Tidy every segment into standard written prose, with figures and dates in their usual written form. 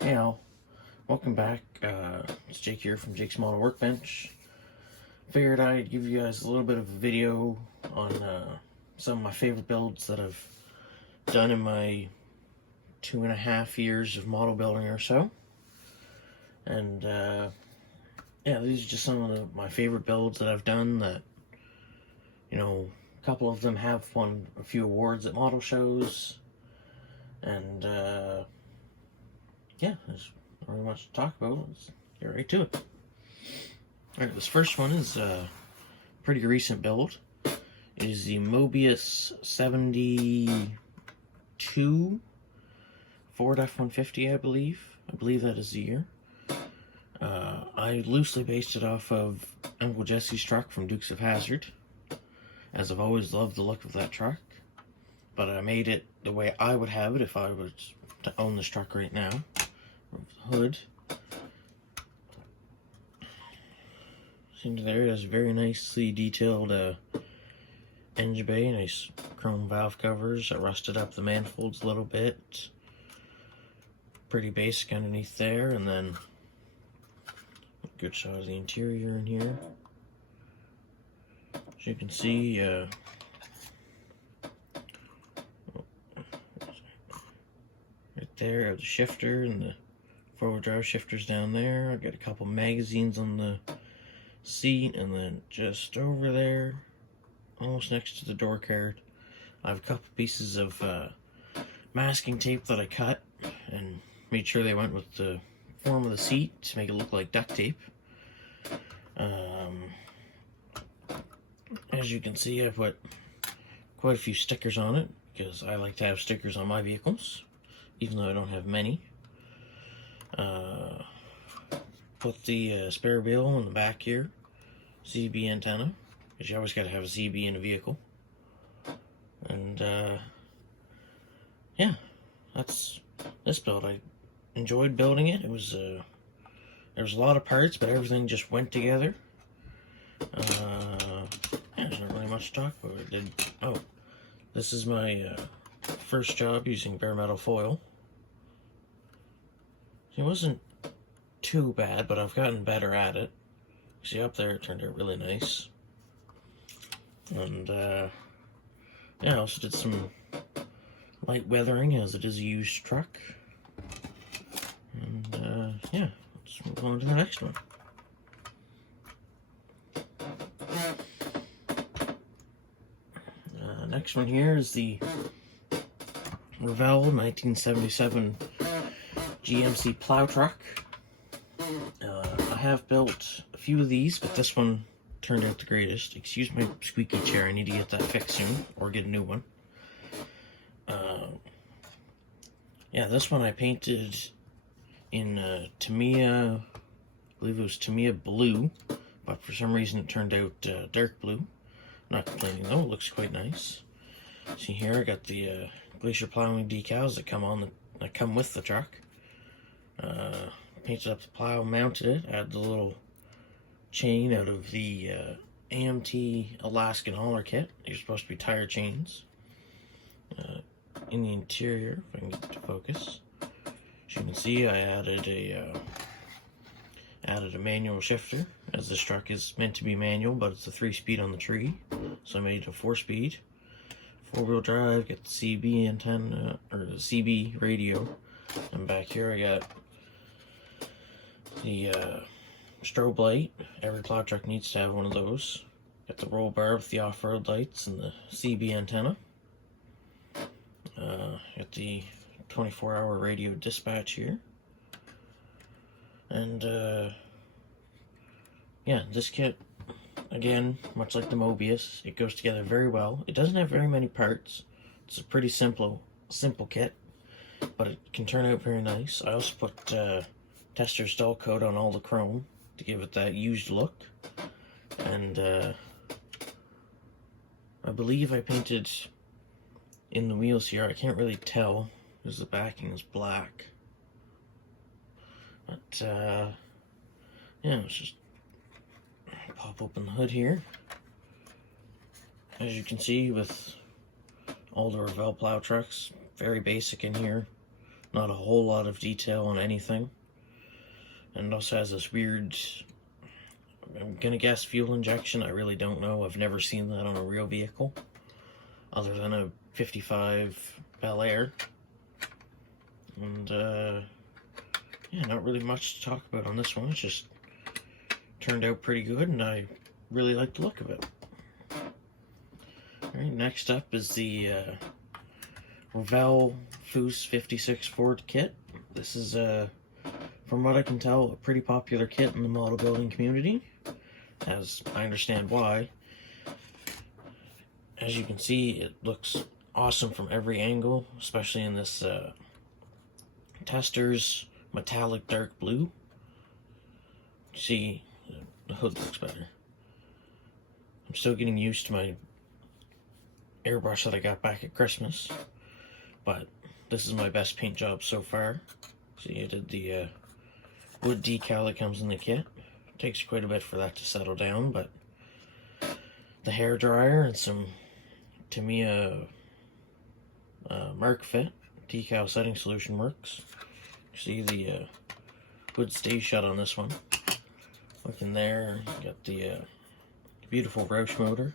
Hey all, welcome back. It's Jake here from Jake's Model Workbench. Figured I'd give you guys a little bit of a video on some of my favorite builds that I've done in my 2.5 years of model building or so. And yeah, these are just some of my favorite builds that I've done that, you know, a couple of them have won a few awards at model shows. And yeah, there's not really much to talk about. Let's get right to it. Alright, this first one is a pretty recent build. It is the Mobius 72 Ford F-150, I believe. I believe that is the year. I loosely based it off of Uncle Jesse's truck from Dukes of Hazzard, as I've always loved the look of that truck. But I made it the way I would have it if I was to own this truck right now. Hood. See there, it has very nicely detailed engine bay, nice chrome valve covers that rusted up the manifolds a little bit. Pretty basic underneath there, and then a good shot of the interior in here. As you can see, right there, I have the shifter and the forward drive shifters down there. I've got a couple magazines on the seat, and then just over there, almost next to the door card, I have a couple pieces of masking tape that I cut and made sure they went with the form of the seat to make it look like duct tape. As you can see, I put quite a few stickers on it because I like to have stickers on my vehicles, even though I don't have many. Put the spare wheel on the back here, ZB antenna, because you always got to have a ZB in a vehicle. And yeah, that's this build. I enjoyed building it. It was there was a lot of parts, but everything just went together. Yeah, there's not really much to talk about. This is my first job using bare metal foil. It wasn't too bad, but I've gotten better at it. See, up there it turned out really nice. And yeah, I also did some light weathering, as it is a used truck. And yeah, let's move on to the next one. Next one here is the Revell 1977 GMC Plow Truck. I have built a few of these, but this one turned out the greatest. Excuse my squeaky chair, I need to get that fixed soon, or get a new one. Yeah, this one I painted in Tamiya, I believe it was Tamiya blue, but for some reason it turned out dark blue. Not complaining though, it looks quite nice. See here, I got the glacier plowing decals that come with the truck. Painted up the plow, mounted it, added the little chain out of the AMT Alaskan hauler kit. These are supposed to be tire chains. In the interior, if I can get it to focus, as you can see, I added a manual shifter, as this truck is meant to be manual, but it's a 3-speed on the tree, so I made it a 4-speed. 4-wheel drive, get the CB antenna, or the CB radio, and back here I got the strobe light. Every plow truck needs to have one of those. Got the roll bar with the off-road lights and the CB antenna. Got the 24-hour radio dispatch here. And yeah, this kit, again, much like the Mobius, it goes together very well. It doesn't have very many parts. It's a pretty simple kit, but it can turn out very nice. I also put Tester's dull coat on all the chrome to give it that used look. And I believe I painted in the wheels here. I can't really tell because the backing is black. But yeah, let's just pop open the hood here. As you can see, with all the Revell plow trucks, very basic in here. Not a whole lot of detail on anything. And it also has this weird, I'm gonna guess fuel injection. I really don't know. I've never seen that on a real vehicle other than a 55 Bel Air. And yeah, not really much to talk about on this one. It just turned out pretty good, and I really like the look of it. Alright, next up is the Revell Foose 56 Ford kit. This is, from what I can tell, a pretty popular kit in the model building community, as I understand why. As you can see, it looks awesome from every angle, especially in this Tester's metallic dark blue. See, the hood looks better. I'm still getting used to my airbrush that I got back at Christmas, but this is my best paint job so far. See, I did the wood decal that comes in the kit. It takes quite a bit for that to settle down, but the hair dryer and some Tamiya Mark Fit decal setting solution works. See, the hood stays shut on this one. Look in there, got the beautiful Roush motor.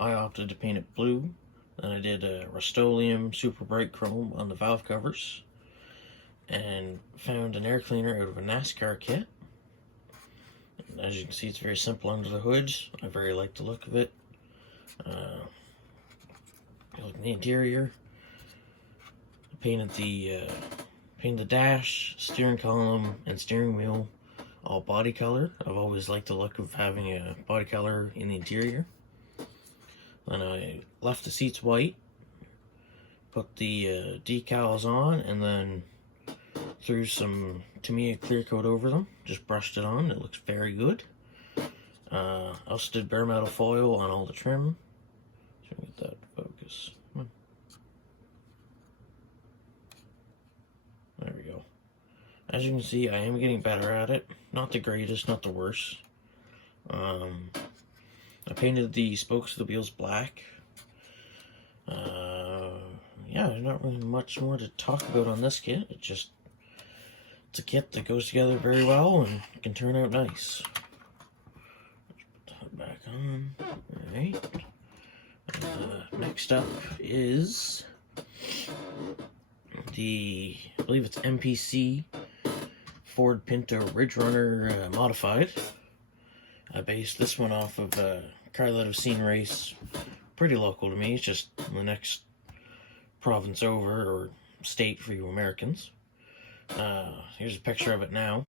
I opted to paint it blue. Then I did a Rust-Oleum super bright chrome on the valve covers, and found an air cleaner out of a NASCAR kit. And as you can see, it's very simple under the hood. I very like the look of it. Look in the interior. I painted the dash, steering column, and steering wheel all body color. I've always liked the look of having a body color in the interior. Then I left the seats white, put the decals on, and then threw some Tamiya clear coat over them. Just brushed it on. It looks very good. I also did bare metal foil on all the trim. Try to get that focus. There we go. As you can see, I am getting better at it. Not the greatest, not the worst. I painted the spokes of the wheels black. Yeah, there's not really much more to talk about on this kit. It's a kit that goes together very well and can turn out nice. Let's put that back on. Alright. Next up is I believe it's MPC Ford Pinto Ridge Runner Modified. I based this one off of a car that I've seen race pretty local to me. It's just the next province over, or state for you Americans. Here's a picture of it now.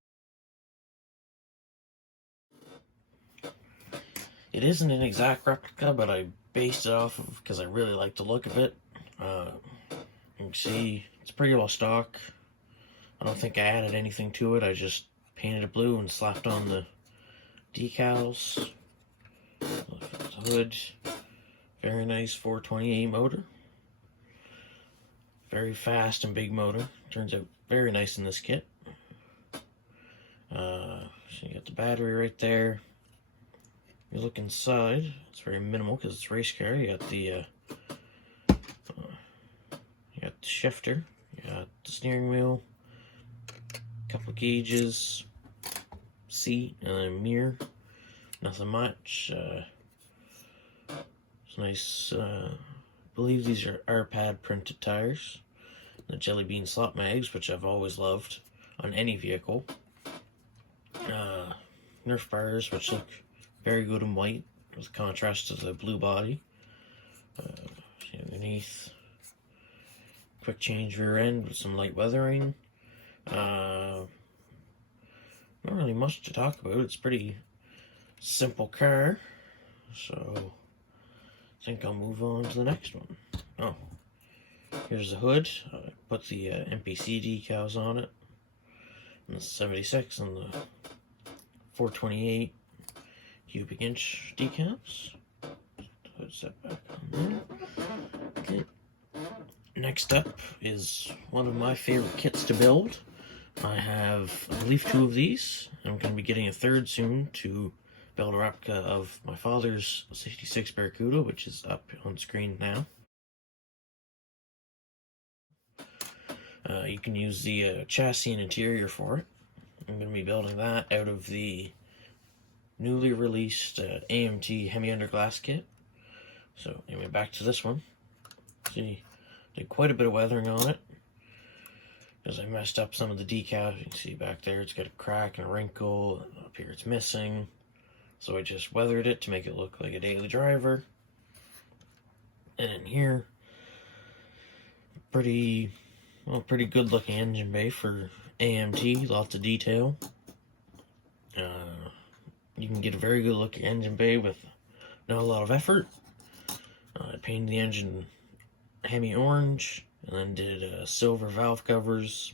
It isn't an exact replica, but I based it off of because I really like the look of it. You can see it's pretty well stock. I don't think I added anything to it. I just painted it blue and slapped on the decals. The hood. Very nice 428 motor. Very fast and big motor. Turns out very nice in this kit. So you got the battery right there. You look inside, it's very minimal because it's a race car. You got the shifter, you got the steering wheel, a couple of gauges, seat, and a mirror. Nothing much. It's nice. I believe these are R-pad printed tires. The jelly bean slot mags, which I've always loved on any vehicle. Nerf bars, which look very good in white with contrast to the blue body. Underneath, quick change rear end with some light weathering. Not really much to talk about. It's a pretty simple car, so I think I'll move on to the next one. Oh, here's the hood. I put the MPC decals on it, and the 76 and the 428 cubic inch decals. Hood set back on there. Okay. Next up is one of my favorite kits to build. I have, I believe, 2 of these. I'm going to be getting a third soon to build a replica of my father's 66 Barracuda, which is up on screen now. You can use the chassis and interior for it. I'm going to be building that out of the newly released AMT Hemi Underglass kit. So anyway, back to this one. See, did quite a bit of weathering on it, because I messed up some of the decals. You can see back there it's got a crack and a wrinkle, and up here it's missing. So I just weathered it to make it look like a daily driver. And in here, pretty good looking engine bay for AMT, lots of detail. You can get a very good looking engine bay with not a lot of effort. I painted the engine Hemi orange, and then did silver valve covers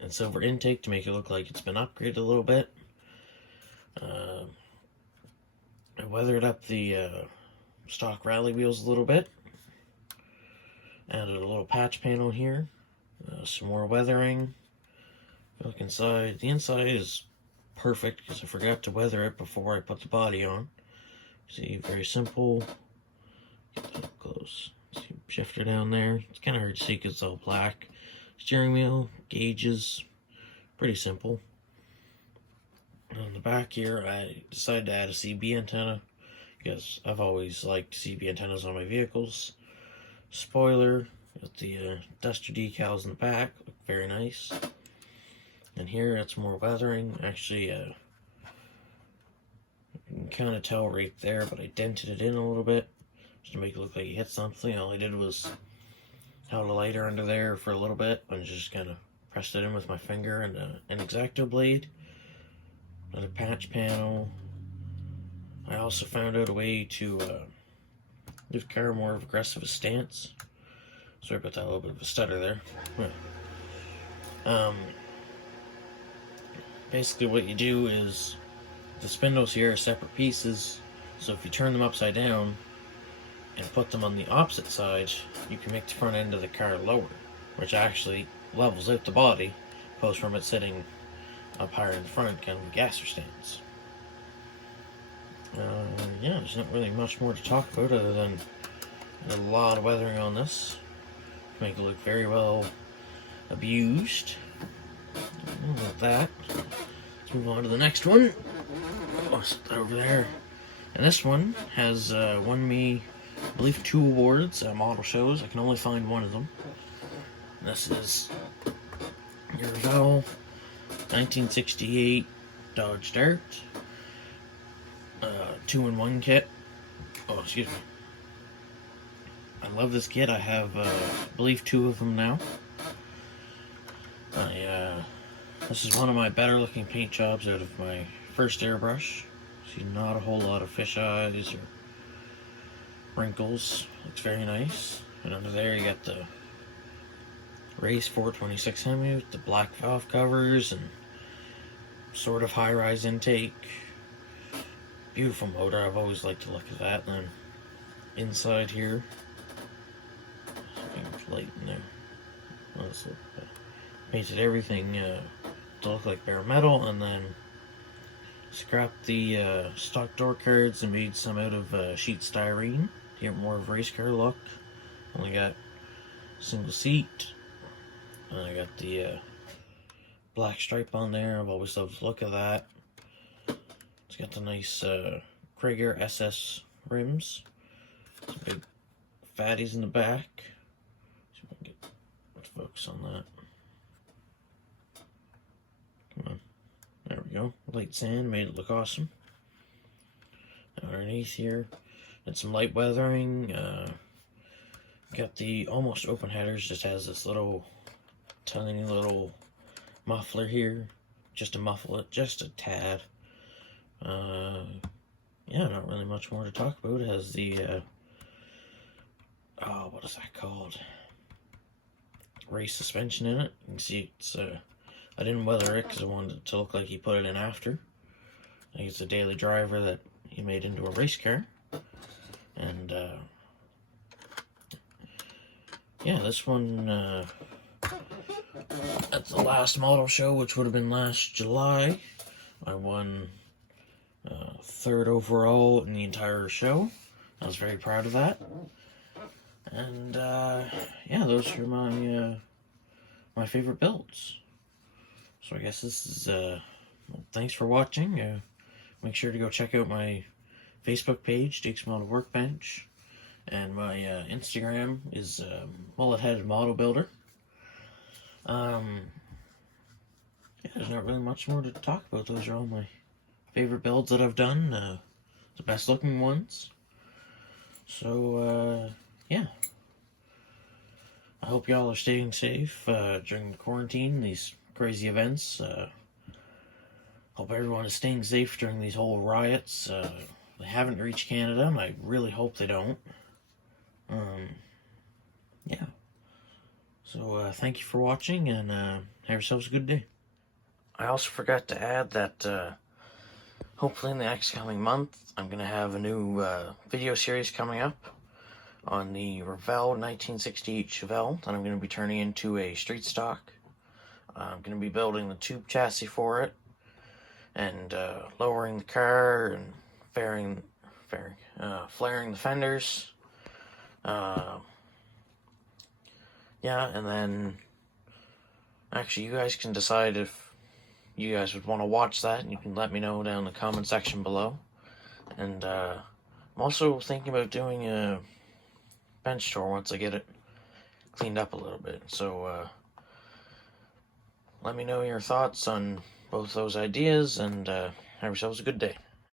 and silver intake to make it look like it's been upgraded a little bit. I weathered up the stock rally wheels a little bit. Added a little patch panel here. Some more weathering. Look inside. The inside is perfect because I forgot to weather it before I put the body on. See, very simple. Get that up close. See, shifter down there. It's kind of hard to see because it's all black. Steering wheel, gauges, pretty simple. And on the back here, I decided to add a CB antenna because I've always liked CB antennas on my vehicles. Spoiler, with the duster decals in the back, look very nice. And here it's more weathering. Actually, you can kind of tell right there, but I dented it in a little bit just to make it look like you hit something. All I did was held a lighter under there for a little bit and just kind of pressed it in with my finger and an X-Acto blade. Another patch panel. I also found out a way to give the car more of aggressive a stance. Sorry about that, a little bit of a stutter there. Basically what you do is, the spindles here are separate pieces, so if you turn them upside down and put them on the opposite side, you can make the front end of the car lower, which actually levels out the body, opposed from it sitting up higher in the front, kind of a gasser stance. Yeah, there's not really much more to talk about other than a lot of weathering on this. Make it look very well abused. About that. Let's move on to the next one. Oh, set that over there. And this one has won me, I believe, 2 awards at model shows. I can only find one of them. And this is your Ravel 1968 Dodge Dart 2-in-1 kit. Oh, excuse me. I love this kit. I have, I believe, 2 of them now. This is one of my better looking paint jobs out of my first airbrush. See, not a whole lot of fish eyes or wrinkles. Looks very nice. And under there you got the Race 426 Hemi with the black valve covers and sort of high-rise intake. Beautiful motor. I've always liked to look at that. And then inside here, light in there. Honestly, painted everything to look like bare metal, and then scrapped the stock door cards and made some out of sheet styrene to get more of a race car look. Only got single seat, and I got the black stripe on there. I've always loved the look of that. It's got the nice Krieger SS rims. Some big fatties in the back. See if I can get focus on that. Come on. There we go. Light sand made it look awesome. Underneath here, did some light weathering. Got the almost open headers. Just has this little, tiny little muffler here, just to muffle it, just a tad. Yeah, not really much more to talk about. It has the oh, what is that called? Race suspension in it. You can see it's I didn't weather it because I wanted it to look like he put it in after. I think it's a daily driver that he made into a race car. And yeah, this one at the last model show, which would have been last July, I won 3rd overall in the entire show. I was very proud of that. And yeah, those are my my favorite builds. So I guess this is, well, thanks for watching. Make sure to go check out my Facebook page, Jake's Model Workbench, and my Instagram is Mullet-Headed Model Builder. Yeah, there's not really much more to talk about. Those are all my favorite builds that I've done, the best looking ones. So, yeah. I hope y'all are staying safe during the quarantine, these crazy events. Hope everyone is staying safe during these whole riots. They haven't reached Canada, and I really hope they don't. Yeah. So, thank you for watching, and have yourselves a good day. I also forgot to add that, hopefully in the next coming month, I'm going to have a new video series coming up on the Revell 1968 Chevelle that I'm going to be turning into a street stock. I'm going to be building the tube chassis for it, and lowering the car, and flaring the fenders. Yeah, and then actually you guys can decide if you guys would want to watch that, and you can let me know down in the comment section below. And I'm also thinking about doing a bench tour once I get it cleaned up a little bit. So let me know your thoughts on both those ideas, and have yourselves a good day.